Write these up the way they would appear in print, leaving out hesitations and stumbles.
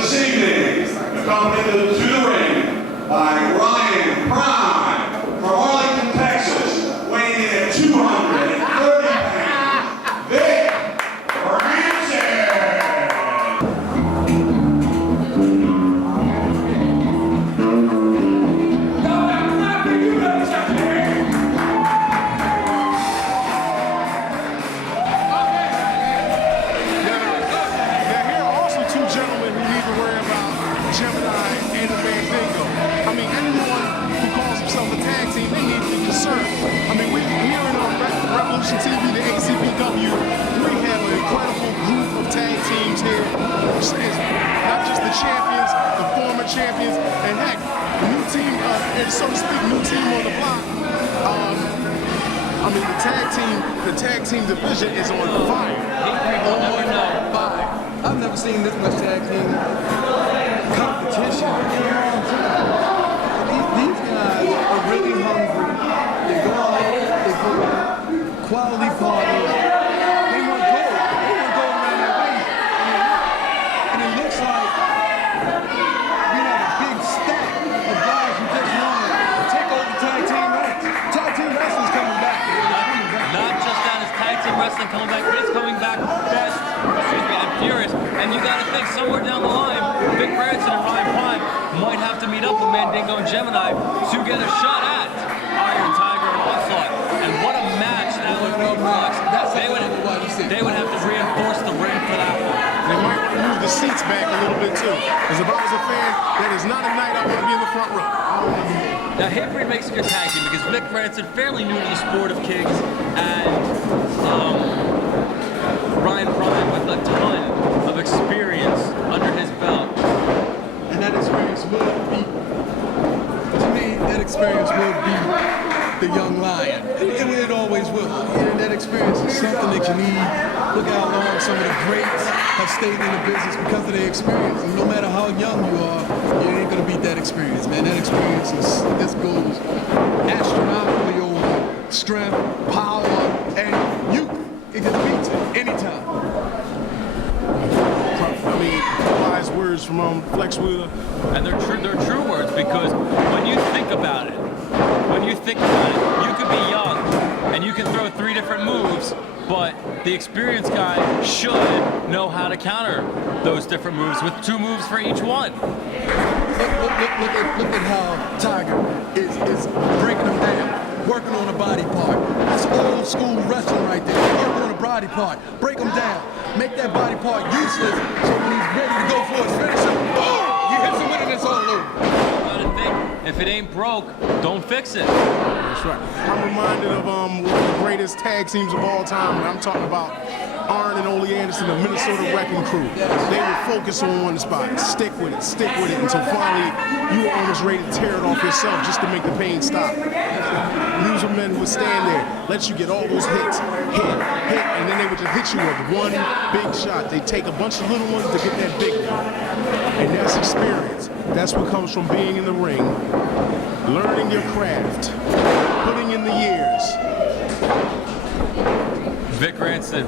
this evening, accompanied to the ring by Ryan Prime from Arlington, Texas, weighing in at 230 pounds, Vic Rancid. TV, the ACPW, we have an incredible group of tag teams here. It's not just the champions, the former champions, and heck, new team, so to speak, new team on the block. I mean, the tag team division is on fire. On fire. I've never seen this much tag team competition. These guys are really hungry. They go out, they put quality partners. They want gold. They want gold around that way. And it looks like we have a big stack of guys who just want to take over tag team wrestling. Tag team wrestling's coming back. Not just that, it's tag team wrestling coming back, but it's coming back best. Excuse me, I'm furious. And you got to think somewhere down the line, Vic Rancid and Ryan Prime might have to meet up with Mandingo and Gemini to get a shot at Iron Tiger and Onslaught. And what a match that would be. They would have to reinforce the ring for that one. They might move the seats back a little bit too. Because if I was a fan, that is not a night I want to be in the front row. Now, Hatebreed makes a good tag team because Vic Rancid, fairly new to the sport of kicks, and Ryan Prime with a ton of experience under his belt. And that experience will be, to me, that experience will be the young lion. It always will. And that experience is something that you need. Look how long some of the greats have stayed in the business because of their experience. And no matter how young you are, you ain't gonna beat that experience, man. That experience this goes astronomically over strength, power, and youth. It can beat you anytime. I mean, wise words from Flex Wheeler. And they're true words, because when you think about it, you could be young and you can throw 3 different moves, but the experienced guy should know how to counter those different moves with 2 moves for each one. Look at how Tyger is breaking them down, working on a body part. That's old school wrestling right there. Working on a body part, break them down, make that body part useless, so when he's ready to go for his finisher, boom! He hits him with it and it's all over. If it ain't broke, don't fix it. That's right. I'm reminded of one of the greatest tag teams of all time, and I'm talking about Arn and Ole Anderson, the Minnesota Wrecking Crew. They would focus on one spot, stick with it, until finally you were almost ready to tear it off yourself just to make the pain stop. These were men who would stand there, let you get all those hits, hit, and then they would just hit you with one big shot. They take a bunch of little ones to get that big one. And that's experience. That's what comes from being in the ring, learning your craft, putting in the years. Vic Rancid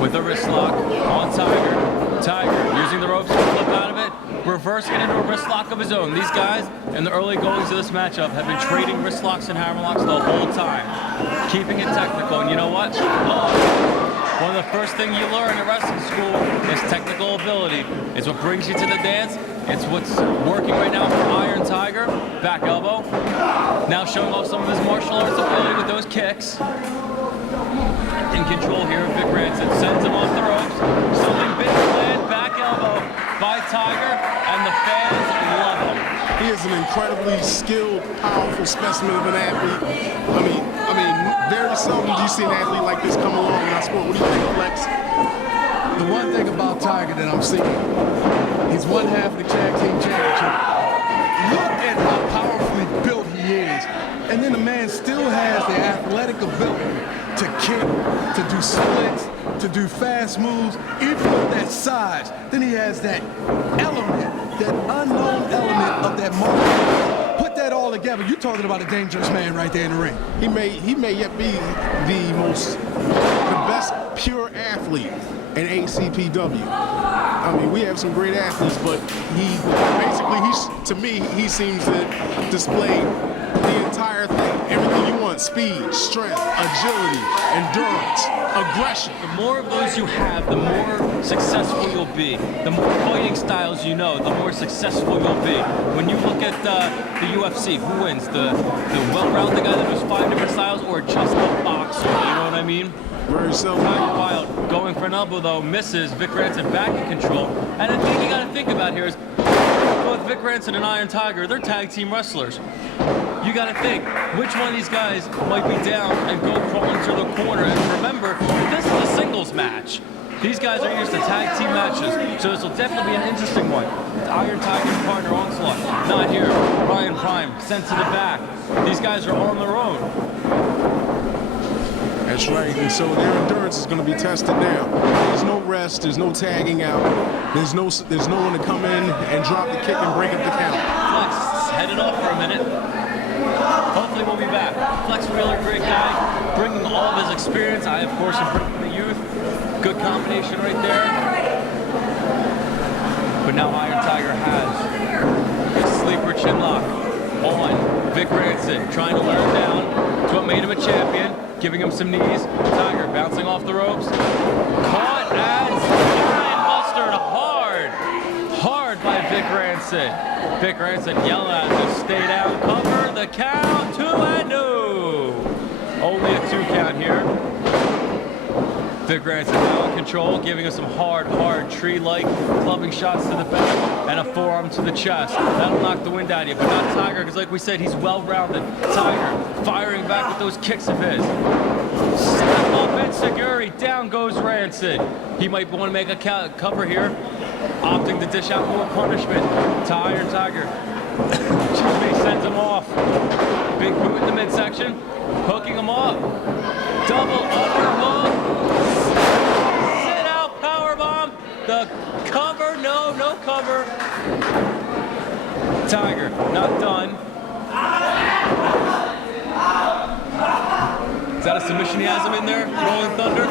with a wrist lock on Tyger. Tyger using the ropes to flip out of it, reversing it into a wrist lock of his own. These guys, in the early goings of this matchup, have been trading wrist locks and hammer locks the whole time, keeping it technical. And you know what? One of the first things you learn at wrestling school is technical ability. It's what brings you to the dance. It's what's working right now for Iron Tiger. Back elbow. Now showing off some of his martial arts ability with those kicks. In control here of Vic Rancid. Sends him off the ropes. Something big planned. Back elbow by Tiger. And the fans love him. He is an incredibly skilled, powerful specimen of an athlete. I mean, very seldom do you see an athlete like this come along in our sport. What do you think, Flex? The one thing about Tiger that I'm seeing, he's one half of the tag team championship. Look at how powerfully built he is. And then the man still has the athletic ability to kick, to do splits, to do fast moves, even with that size. Then he has that element, that unknown element of that market. Put that all together, you're talking about a dangerous man right there in the ring. He may yet be the best pure athlete and ACPW. I mean, we have some great athletes, but to me, he seems to display the entire thing. Everything you want: speed, strength, agility, endurance, aggression. The more of those you have, the more successful you'll be. The more fighting styles you know, the more successful you'll be. When you look at the UFC, who wins? The well-rounded guy that knows 5 different styles, or just the boxer? You know what I mean? Very seldom. Tiger Wilde going for an elbow though, misses. Vic Rancid back in control. And the thing you got to think about here is both Vic Rancid and Iron Tiger, they're tag team wrestlers. You got to think which one of these guys might be down and go crawling through the corner. And remember, this is a singles match. These guys are used to tag team matches, so this will definitely be an interesting one. Iron Tiger's partner Onslaught, not here. Ryan Prime sent to the back. These guys are on their own. That's right, and so their endurance is going to be tested now. There's no rest, there's no tagging out, there's no one to come in and drop the kick and break up the count. Flex headed off for a minute. Hopefully we'll be back. Flex, really great guy, bringing all of his experience. I, of course, am bringing the youth. Good combination right there. But now Iron Tiger has a sleeper chin lock on Vic Rancid, trying to wear him down. It's what made him a champion. Giving him some knees. Tiger bouncing off the ropes. Caught as Giant Buster. Hard by Vic Rancid. Vic Rancid yelling at him to stay down. Cover the count. 2 and no. Only a 2 count here. Vic Rancid now in control, giving us some hard tree-like clubbing shots to the back and a forearm to the chest. That'll knock the wind out of you, but not Tiger, because like we said, he's well-rounded. Tiger firing back with those kicks of his. Step up Enziguri, down goes Rancid. He might want to make a cover here, opting to dish out more punishment to Iron Tiger. Excuse me, sends him off. Big boot in the midsection, hooking him up. Double overhook. Sit out powerbomb. The cover, no cover. Tiger, not done. Is that a submission he has him in there? Rolling Thunder?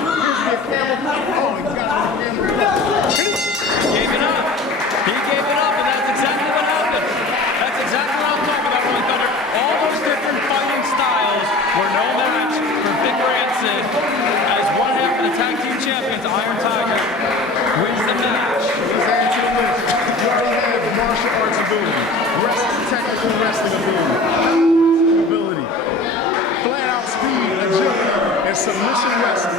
He gave it up. He gave it up, and that's exactly what happened. That's exactly what I'm talking about, Rolling Thunder. All those different fighting styles were no match for Vic Rancid as one half of the tag team champions, Iron Tiger, wins the match. Let's add to the list. You already have martial arts ability, technical wrestling ability, flat out speed, agility, and submission wrestling.